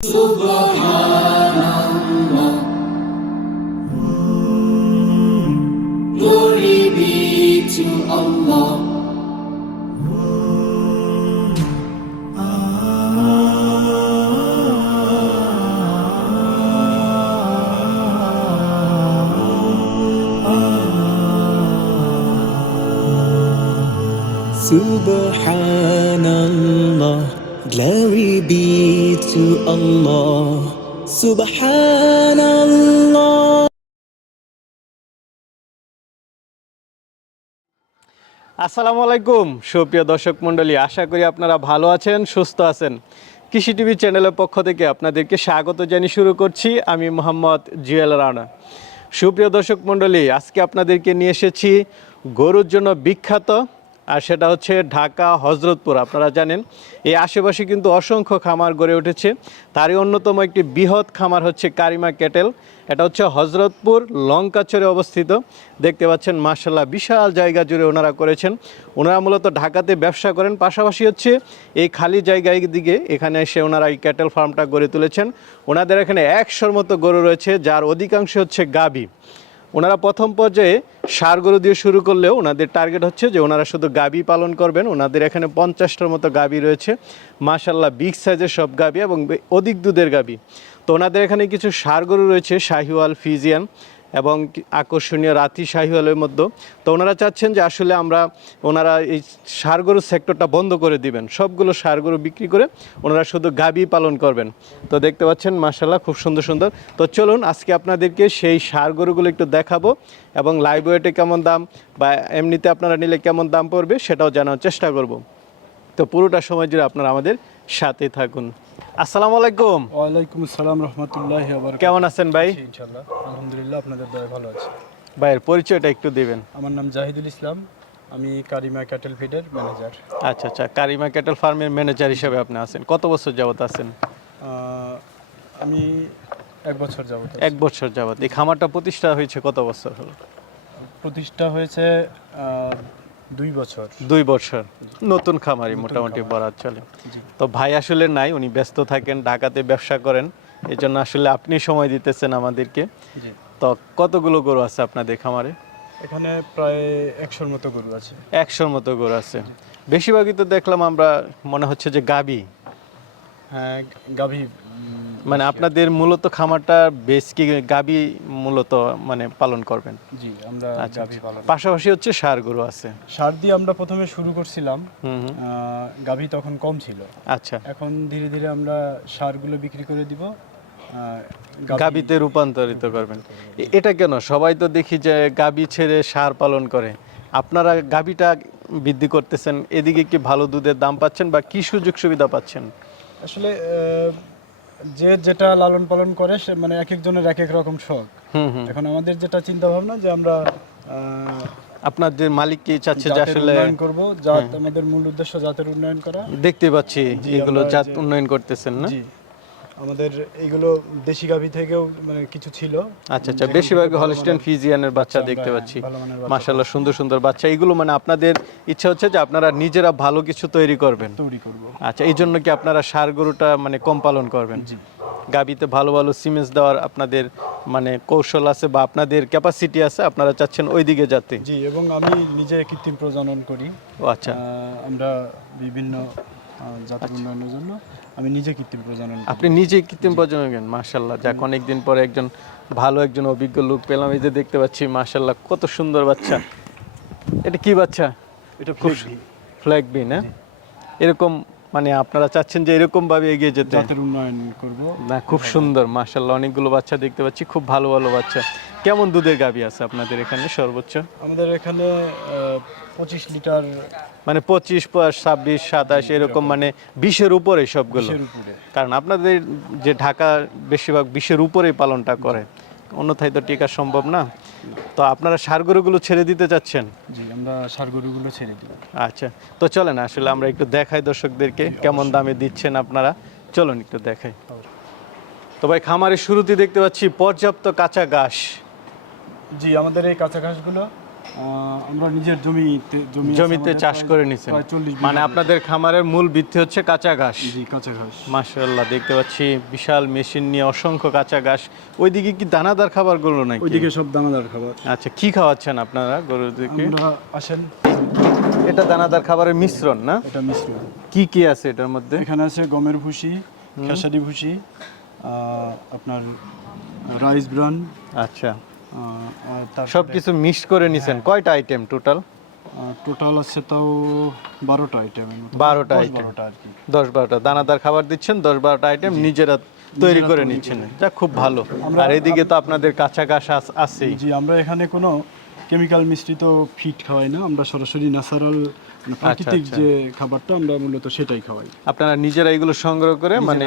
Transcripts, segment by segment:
Glory be to Allah. Subhanallah, glory be to Allah. Subhanallah. আসসালামু আলাইকুম, সুপ্রিয় দর্শক মণ্ডলী আশা করি আপনারা ভালো আছেন, সুস্থ আছেন কৃষি টিভি চ্যানেলের পক্ষ থেকে আপনাদেরকে স্বাগত জানিয়ে শুরু করছি আমি মোহাম্মদ জুয়েল রানা সুপ্রিয় দর্শক মণ্ডলী, আজকে আপনাদেরকে নিয়ে এসেছি গরুর জন্য বিখ্যাত আর সেটা হচ্ছে ঢাকা, হজরতপুর। আপনারা জানেন, এই আশেপাশে কিন্তু অসংখ্য খামার গড়ে উঠেছে। তারই অন্যতম একটি বৃহৎ খামার হচ্ছে কারিমা ক্যাটেল। এটা হচ্ছে হজরতপুর, লঙ্কাচরে অবস্থিত। দেখতে পাচ্ছেন মার্শাল্লাহ বিশাল জায়গা জুড়ে ওনারা করেছেন। ওনারা মূলত ঢাকাতে ব্যবসা করেন। পাশাপাশি হচ্ছে, এই খালি জায়গায় দিকে এখানে এসে ওনারা এই ক্যাটেল ফার্মটা গড়ে তুলেছেন। ওনাদের এখানে একশোর মতো গরু রয়েছে, যার অধিকাংশ হচ্ছে গাবি ওনারা প্রথম পর্যায়ে সার গরু দিয়ে শুরু করলেও ওনাদের টার্গেট হচ্ছে যে ওনারা শুধু গাবি পালন করবেন, ওনাদের এখানে পঞ্চাশটার মতো গাবি রয়েছে। মাশাল্লাহ বিগ সাইজের সব গাবি এবং অধিক দুধের গাবি তো ওনাদের এখানে কিছু সার গরু রয়েছে, শাহিওয়াল, ফিজিয়ান। এবং আকর্ষণীয় রাতি শাহিওয়ালের মধ্যে। তো ওনারা চাচ্ছেন যে আসলে আমরা ওনারা এই গরুর সেক্টরটা বন্ধ করে দিবেন। সবগুলো গরু বিক্রি করে ওনারা শুধু গাবি পালন করবেন। তো দেখতে পাচ্ছেন মাসাল্লাহ খুব সুন্দর সুন্দর। তো চলুন, আজকে আপনাদেরকে সেই গরুগুলো একটু দেখাবো এবং লাইভ ওয়েটে কেমন দাম বা এমনিতে আপনারা নিলে কেমন দাম পড়বে সেটাও জানার চেষ্টা করব। তো পুরোটা সময় জুড়ে আপনারা আমাদের সাথে থাকুন। আসসালামু আলাইকুম। ওয়ালাইকুম আসসালাম রহমতুল্লাহ কেমন আছেন ভাই? ইনশাল্লাহ আলহামদুলিল্লাহ আপনাদের দয়া ভালো আছে। ভাইয়ের পরিচয়টা একটু দিবেন। আমার নাম জাহিদুল ইসলাম। আমি কারিমা ক্যাটেল ফিডের ম্যানেজার। আচ্ছা আচ্ছা। কারিমা ক্যাটেল ফার্মের ম্যানেজার হিসেবে আপনি আছেন। কত বছর যাবত আছেন? আমি এক বছর যাবত এক বছর যাবত। এই খামারটা প্রতিষ্ঠা হয়েছে কত বছর হলো? প্রতিষ্ঠা হয়েছে দুই বছর। দুই বছর। নতুন খামারি মোটামুটি বরাত চলে। তো ভাই আসলে নাই উনি ব্যস্ত থাকেন ঢাকাতে ব্যবসা করেন। এই জন্য আসলে আপনি সময় দিতেছেন আমাদেরকে। তো কতগুলো গরু আছে আপনাদের খামারে? এখানে প্রায় একশোর মতো গরু আছে। একশোর মতো গরু আছে। বেশিরভাগই তো দেখলাম আমরা মনে হচ্ছে যে গাবি হ্যাঁ গাভী মানে আপনাদের মূলত খামারটা বেশ কি গাবি মূলত মানে পালন করবেন? জি আমরা আচ্ছা গাভী পালন পাশাপাশি হচ্ছে সার গরু আছে। সার দিয়ে আমরা প্রথমে শুরু করছিলাম। গাভী তখন কম ছিল। আচ্ছা। এখন ধীরে ধীরে আমরা সারগুলো বিক্রি করে দিব। গাবিতে রূপান্তরিত করবেন। এটা কেন? সবাই তো দেখি যে গাবি ছেড়ে সার পালন করে। আপনারা গাবিটা বৃদ্ধি করতেছেন এদিকে কি ভালো দুধের দাম পাচ্ছেন বা কি সুযোগ সুবিধা পাচ্ছেন? আসলে যে যেটা লালন পালন করে সে মানে এক একজনের এক এক রকম শখ। এখন আমাদের যেটা চিন্তা ভাবনা যে আমরা আহ, আপনাদের মালিক কি চাচ্ছে যে আসলে উন্নয়ন করব জাত আমাদের মূল উদ্দেশ্য জাতের উন্নয়ন করা। দেখতে পাচ্ছি এগুলো জাত উন্নয়ন করতেছেন না? আমাদের এইগুলো দেশি গাভী থেকেও মানে কিছু ছিল। আচ্ছা আচ্ছা বেশিরভাগ হলস্টেন ফিজিয়ানের বাচ্চা দেখতে হ্যাঁ, পাচ্ছি মানের মাশাল্লাহ সুন্দর সুন্দর বাচ্চা। এগুলো মানে আপনাদের ইচ্ছা হচ্ছে যে আপনারা নিজেরা ভালো কিছু তৈরি করবেন। তৈরি করব। আচ্ছা এই জন্য কি আপনারা সার গরুটা মানে কম পালন করবেন? জি। গাবিতে ভালো ভালো সিমেন্স দেওয়ার আপনাদের মানে কৌশল আছে বা আপনাদের ক্যাপাসিটি আছে? আপনারা চাচ্ছেন ওই দিকে যেতে। জি এবং আমি নিজে কৃত্রিম প্রজনন করি। ও আচ্ছা। আমরা বিভিন্ন আহ, উন্নয়নের জন্য আমি নিজে কৃত্রিম প্রজনন। আপনি নিজেই কৃত্রিম প্রজনন মার্শাল্লাহ যাক অনেকদিন পরে একজন ভালো একজন অভিজ্ঞ লোক পেলাম। এই যে দেখতে পাচ্ছি মার্শাল্লাহ কত সুন্দর বাচ্চা। এটা কি বাচ্চা? এটা খুব ফ্ল্যাগ বি। না? এরকম মানে আপনারা চাচ্ছেন যে এরকম ভাবে এগিয়ে যেতে। উন্নয়ন করব। না খুব সুন্দর মার্শাল্লাহ অনেকগুলো বাচ্চা দেখতে পাচ্ছি খুব ভালো ভালো বাচ্চা। কেমন দুধের গাবি আছে আপনাদের এখানে সর্বোচ্চ? আমাদের এখানে পঁচিশ লিটার মানে পঁচিশ ছাব্বিশ সাতাশ এরকম। মানে বিশের উপরে সবগুলো? কারণ আপনাদের যে ঢাকা বেশিরভাগ বিশের উপরেই পালনটা করে অন্যথায় তো টিকা সম্ভব না। তো আপনারা সার গরুগুলো ছেড়ে দিতে চাচ্ছেন? জি আমরা সার গরুগুলো ছেড়ে দিই। আচ্ছা তো চলেন আসলে আমরা একটু দেখাই দর্শকদেরকে কেমন দামে দিচ্ছেন আপনারা। চলুন একটু দেখাই। তো ভাই খামারের শুরুতে দেখতে পাচ্ছি পর্যাপ্ত কাঁচা ঘাস। জি আমাদের এই কাঁচা ঘাসগুলো আমরা নিজের জমিতে জমি জমিতে চাষ করে নিছেন। মানে আপনাদের খামারের মূল ভিত্তি হচ্ছে কাঁচা ঘাস। জি কাঁচা ঘাস। মাশাআল্লাহ দেখতে পাচ্ছি বিশাল মেশিন নিয়ে অসংখ্য কাঁচা ঘাস। ওইদিকে কি দানাদার খাবারগুলো নাকি? ওইদিকে সব দানাদার খাবার। আচ্ছা কি খাওয়াচ্ছেন আপনারা গরুদেরকে? আমরা আসেন। এটা দানাদার খাবারের মিশ্রণ না? এটা মিশ্রণ। কি কি আছে এটার মধ্যে? এখানে আছে গমের ভুসি খেসারি ভুসি আপনার রাইস ব্রান। আচ্ছা। সব কিছু মিক্স করে নিছেন। কয়টা আইটেম টোটাল টোটাল আছে তাও বারোটা আইটেম বারোটা কি। দশ বারোটা। দানাদার খাবার দিচ্ছেন দশ বারোটা আইটেম নিজেরা তৈরি করে নিচ্ছেন। যা খুব ভালো। আর এদিকে তো আপনাদের কাঁচা আছ- আছেই। জি আমরা এখানে কোনো কেমিক্যাল মিশ্রিত ফিড খাওয়াই না আমরা সরাসরি ন্যাচারাল প্রাকৃতিক আচ্ছা। যে খাবারটা আমরা মূলত সেটাই খাওয়াই। আপনারা নিজেরা এগুলো সংগ্রহ করে মানে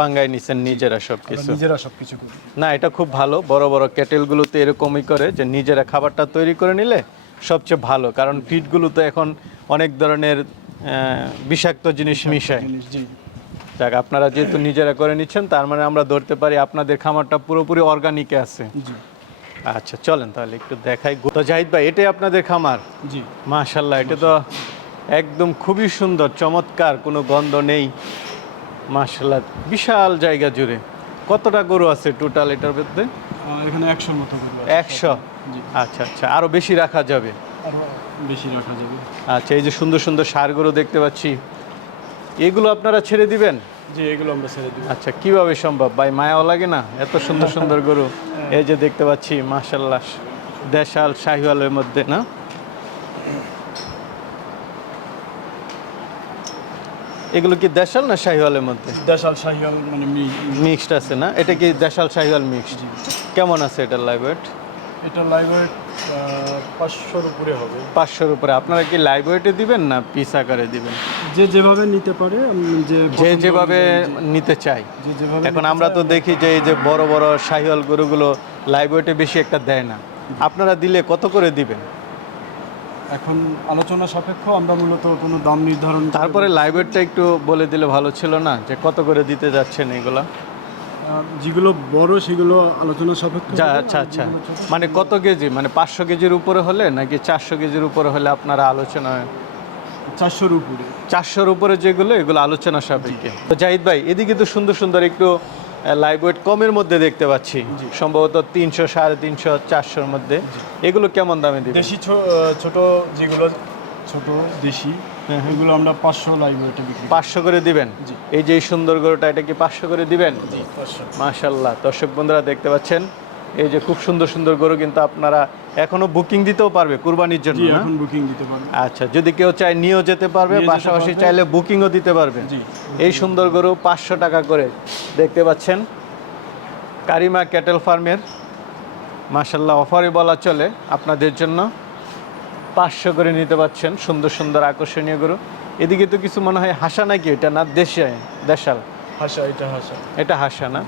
বাঙ্গায় নিছেন নিজেরা সব কিছু নিজেরা সবকিছু করি। না এটা খুব ভালো। বড় বড় ক্যাটেলগুলোতে এরকমই করে যে নিজেরা খাবারটা তৈরি করে নিলে সবচেয়ে ভালো কারণ ফিডগুলো তো এখন অনেক ধরনের বিষাক্ত জিনিস মিশায়। যাক আপনারা যেহেতু নিজেরা করে নিচ্ছেন তার মানে আমরা ধরতে পারি আপনাদের খামারটা পুরোপুরি অর্গানিকে আছে। আচ্ছা চলেন তাহলে একটু দেখাই। তো জাহিদ ভাই এটাই আপনাদের খামার? জি। মাশাল্লাহ এটা তো একদম খুবই সুন্দর চমৎকার কোনো গন্ধ নেই। মাশাল্লাহ বিশাল জায়গা জুড়ে। কতটা গরু আছে টোটাল এটার মধ্যে? এখানে একশোর মতো একশো? আচ্ছা আচ্ছা আরও বেশি রাখা যাবে? বেশি রাখা যাবে। আচ্ছা এই যে সুন্দর সুন্দর সার গরু দেখতে পাচ্ছি। এগুলো আপনারা ছেড়ে দিবেন? জি এগুলো আমরা ছেড়ে দিব। আচ্ছা কীভাবে সম্ভব? ভাই মায়াও লাগে না? এত সুন্দর সুন্দর গরু। এই যে দেখতে পাচ্ছি মাশাল্লাহ দেশাল শাহিওয়ালের মধ্যে না? এগুলো কি দেশাল না শাহিওয়ালের মধ্যে? দেশাল শাহিয়াল মানে মিক্সড আছে না? এটা কি দেশাল শাহিওয়াল মিক্সড কেমন আছে এটার লাইভ এটা লাইভ ওয়েট পাঁচশোর উপরে হবে। পাঁচশোর উপরে। আপনারা কি লাইভ ওয়েটে দিবেন না পিস আকারে দিবেন? যে যেভাবে নিতে পারে যে যে যেভাবে নিতে চাই এখন আমরা তো দেখি যে এই যে বড় বড় শাহিওয়াল গরুগুলো লাইভ ওয়েটে বেশি একটা দেয় না। আপনারা দিলে কত করে দিবেন? এখন আলোচনা সাপেক্ষ আমরা মূলত কোনো দাম নির্ধারণ তারপরে লাইভ ওয়েটটা একটু বলে দিলে ভালো ছিল না যে কত করে দিতে যাচ্ছেন এগুলা? যেগুলো বড় সেগুলো আলোচনা সাপেক্ষ আচ্ছা আচ্ছা। মানে কত কেজি? মানে পাঁচশো কেজির উপরে হলে নাকি চারশো কেজির উপরে হলে আপনারা আলোচনা চারশোর উপরে। চারশোর উপরে যেগুলো এগুলো আলোচনা সাপেক্ষে। তো জাহিদ ভাই এদিকে তো সুন্দর সুন্দর একটু লাইভ ওয়েট কমের মধ্যে দেখতে পাচ্ছি। সম্ভবত তিনশো সাড়ে তিনশো চারশোর মধ্যে। এগুলো কেমন দামে দিবেন? দেশি ছোট যেগুলো ছোট দেশি এগুলো আমরা পাঁচশো লাইভ ওয়েটে বিক্রি পাঁচশো করে দিবেন? এই যে সুন্দর গরুটা এটা কি পাঁচশো করে দিবেন? মাশাল্লাহ দর্শক বন্ধুরা দেখতে পাচ্ছেন এই যে খুব সুন্দর সুন্দর গরু কিন্তু আপনারা এখনও বুকিং দিতেও পারবে কুরবানির জন্য এখন বুকিং দিতে পারবে। আচ্ছা যদি কেউ চায় নিয়েও যেতে পারবে পাশাপাশি চাইলে বুকিংও দিতে পারবে। এই সুন্দর গরু পাঁচশো টাকা করে দেখতে পাচ্ছেন? কারিমা ক্যাটেল ফার্মের মাশাল্লাহ অফারই বলা চলে আপনাদের জন্য। পাঁচশো করে নিতে পাচ্ছেন সুন্দর সুন্দর আকর্ষণীয় গরু। এদিকে তো কিছু মনে হয় হাসা নাকি এটা না দেশে দেশাল। হাসা এটা হাসা। এটা হাসা না?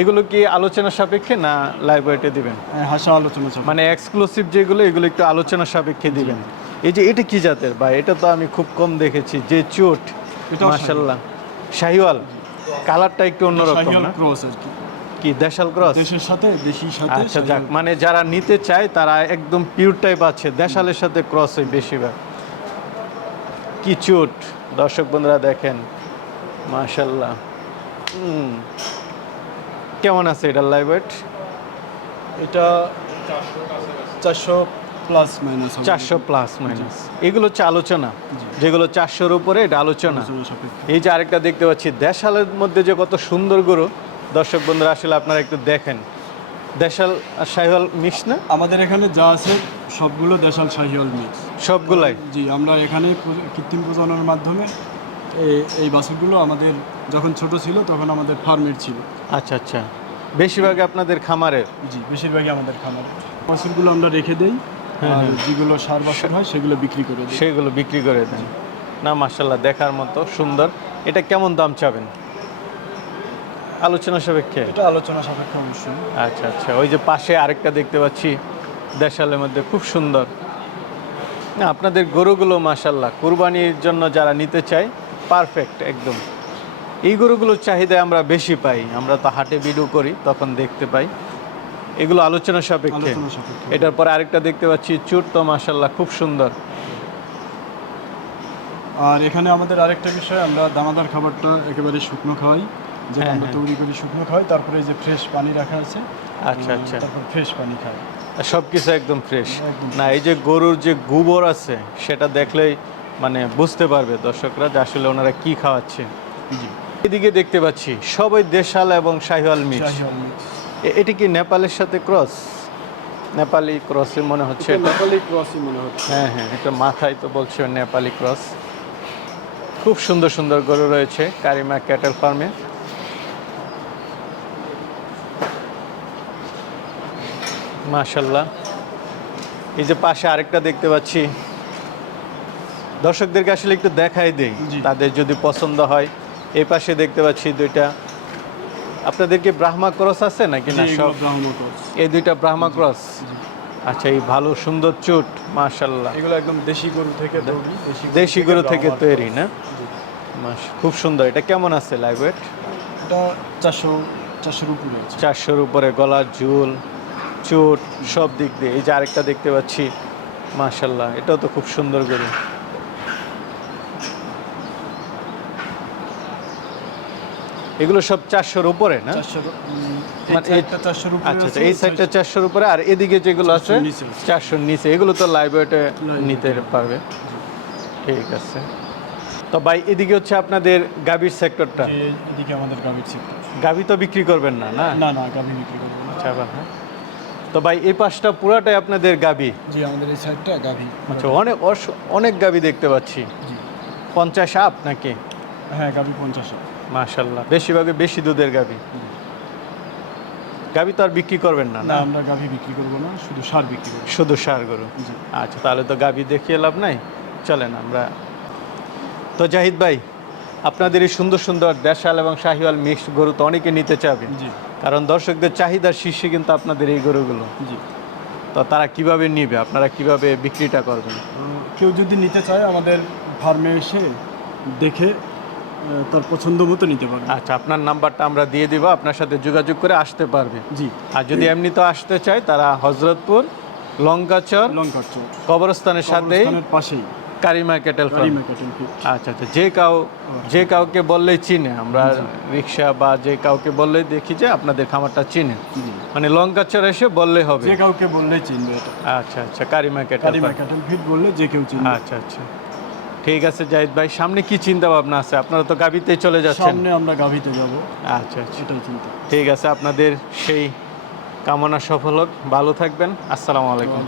এগুলো কি আলোচনা সাপেক্ষে না লাইভ ওয়েটে দিবেন? হ্যাঁ, হাসা আলোচনা মানে এক্সক্লুসিভ যেগুলো এগুলো একটু আলোচনা সাপেক্ষে দিবেন। এই যে এটা কি জাতের? বা এটা তো আমি খুব কম দেখেছি যে চোট। এটাও মাশাল্লাহ শাহিওয়াল। কালারটা একটু অন্যরকম না? ক্রস আর কি। কি দেশাল ক্রস? দেশের সাথে দেশির সাথে আচ্ছা যাক মানে যারা নিতে চায় তারা একদম পিওর টাইপ আছে। দেশালের সাথে ক্রস হয় বেশিরভাগ। কি চোট। দর্শক বন্ধুরা দেখেন মাশাল্লাহ। কেমন আছে এটা লাইভ ওয়েট এটা চারশো প্লাস মাইনাস চারশো প্লাস মাইনাস এগুলো হচ্ছে আলোচনা। যেগুলো চারশোর উপরে এটা আলোচনা। আলোচনা এই যে আরেকটা দেখতে পাচ্ছি দেশালের মধ্যে যে কত সুন্দর গরু দর্শক বন্ধুরা আসলে আপনারা একটু দেখেন। দেশাল আর শাহিওয়াল মিক্স না? আমাদের এখানে যা আছে সবগুলো দেশাল শাহিওয়াল মিক্স সবগুলাই? জি আমরা এখানে কৃত্রিম প্রজননের মাধ্যমে এই- এই বাছুরগুলো আমাদের যখন ছোট ছিল তখন আমাদের ফার্মের ছিল। আচ্ছা আচ্ছা। বেশিরভাগ আপনাদের খামারের জি বেশিরভাগই আমাদের খামারে। বাছুরগুলো আমরা রেখে দেই হ্যাঁ, আর যেগুলো সার বাছুর হয় সেগুলো বিক্রি করে দিই। সেগুলো বিক্রি করে দেন। না মার্শাল্লাহ দেখার মতো সুন্দর। এটা কেমন দাম চাবেন? আলোচনা সাপেক্ষে? এটা আলোচনা সাপেক্ষ অবশ্যই আচ্ছা আচ্ছা। ওই যে পাশে আরেকটা দেখতে পাচ্ছি দেশালের মধ্যে। খুব সুন্দর। না আপনাদের গরুগুলো মাসাল্লাহ কুরবানির জন্য যারা নিতে চায় পারফেক্ট একদম। এই গরুগুলোর চাহিদা আমরা বেশি পাই। আমরা তো হাটে বিডু করি তখন দেখতে পাই। এগুলো আলোচনা সাপেক্ষে। আলোচনা সাপেক্ষে। এটার পরে আরেকটা দেখতে পাচ্ছি চুট তো মাসাল্লাহ খুব সুন্দর। আর এখানে আমাদের আরেকটা বিষয় আমরা দানাদার খাবারটা একেবারে শুকনো খাওয়াই। যেটা হ্যাঁ, আমরা হ্যাঁ। তৈরি করি শুকনো খাওয়াই তারপরে এই যে ফ্রেশ পানি রাখা আছে আচ্ছা আচ্ছা। তারপর ফ্রেশ পানি খাই। সব কিছু একদম ফ্রেশ না এই যে গরুর যে গোবর আছে সেটা দেখলেই মানে বুঝতে পারবে দর্শকরা যে আসলে ওনারা কি খাওয়াচ্ছে। জি। এদিকে দেখতে পাচ্ছি সবাই দেশাল এবং শাহিওয়াল মিক্স এটি কি নেপালের সাথে ক্রস নেপালি ক্রসে মনে হচ্ছে। নেপালি ক্রসই মনে হচ্ছে। হ্যাঁ হ্যাঁ এটা মাথায় তো বলছে নেপালি ক্রস খুব সুন্দর সুন্দর গরু রয়েছে কারিমা ক্যাটেল ফার্মে মাশাল্লাহ এই যে পাশে আরেকটা দেখতে পাচ্ছি। দর্শকদেরকে আসলে একটু দেখাই দেই তাদের যদি পছন্দ হয়। এই পাশে দেখতে পাচ্ছি দুইটা। আপনাদেরকে ব্রাহ্মা ক্রস আছে নাকি না সব? এই দুইটা ব্রাহ্মা ক্রস? আচ্ছা এই ভালো সুন্দর চুট মাশাল্লাহ এগুলো একদম দেশি গরু থেকে দেশি গরু থেকে তৈরি না? খুব সুন্দর। এটা কেমন আছে লাইভ ওয়েট এটা চারশো চারশোর উপরে চারশোর উপরে গলার ঝুল। চুট সব দিক দিয়ে। এই যে আরেকটা দেখতে পাচ্ছি মাশাল্লাহ এটাও তো খুব সুন্দর গরু। এগুলো সব চারশোর উপরে না? মানে মানে এই- চারশোর উপরে আচ্ছা আচ্ছা এই সাইডটা চারশোর উপরে আর এদিকে যেগুলো আছে 400 নিচে আছে। চারশোর নিচে এগুলো তো ওয়েটে নিতে পারবে। ঠিক আছে। তো ভাই এদিকে হচ্ছে আপনাদের গাভীর সেক্টরটা এদিকে আমাদের গাভীর সেক্টর গাভী তো বিক্রি করবেন না না? না গাভী বিক্রি করব না। আচ্ছা হ্যাঁ। তো ভাই এই পাশটা পুরাটাই আপনাদের গাভী জি আমাদের এই সাইডটা গাভী আচ্ছা অনেক অনেক গাবি দেখতে পাচ্ছি। জি। পঞ্চাশ আপ নাকি? হ্যাঁ গাভী পঞ্চাশ মাশাল্লাহ বেশিরভাগে বেশি দুধের গাভী গাভী তো আর বিক্রি করবেন না না আমরা গাভী বিক্রি করব না শুধু সার বিক্রি করব। শুধু সার গরু? জি। আচ্ছা তাহলে তো গাভী দেখিয়ে লাভ নাই। চলেন আমরা। তো জাহিদ ভাই আপনাদের এই সুন্দর সুন্দর দেশাল এবং শাহিওয়াল মিক্সড গরু তো অনেকে নিতে চাবে। জি। কারণ দর্শকদের চাহিদার শীর্ষে কিন্তু আপনাদের এই গরুগুলো। জি। তো তারা কীভাবে নিবে? আপনারা কীভাবে বিক্রিটা করবেন? কেউ যদি নিতে চায় আমাদের ফার্মে এসে দেখে তার পছন্দ মতো নিতে পারবে। আচ্ছা আপনার নাম্বারটা আমরা দিয়ে দিব আপনার সাথে যোগাযোগ করে আসতে পারবে। জি। আর যদি এমনি তো আসতে চায় তারা হজরতপুর লঙ্কাচর লঙ্কার চর কবরস্থানের সাথেই পাশেই। কারিমা ক্যাটেল ফার্ম আচ্ছা আচ্ছা যে কাউ যে কাউকে বললেই চিনে। আমরা রিক্সা বা যে কাউকে বললেই দেখি যে আপনাদের খামারটা চিনে। মানে লঙ্কাচর এসে বললেই হবে। যে কাউকে বললেই চিনবে আচ্ছা আচ্ছা Karima cattle Karima cattle feed বললে যে কেউ চিনবে। আচ্ছা আচ্ছা। ঠিক আছে জাহিদ ভাই সামনে কি চিন্তা ভাবনা আছে? আপনারা তো গাবিতেই চলে যাচ্ছেন। সামনে আমরা গাভীতে যাব। আচ্ছা আচ্ছা। চিন্তা। ঠিক আছে আপনাদের সেই কামনা সফল হোক। ভালো থাকবেন। আসসালামু আলাইকুম।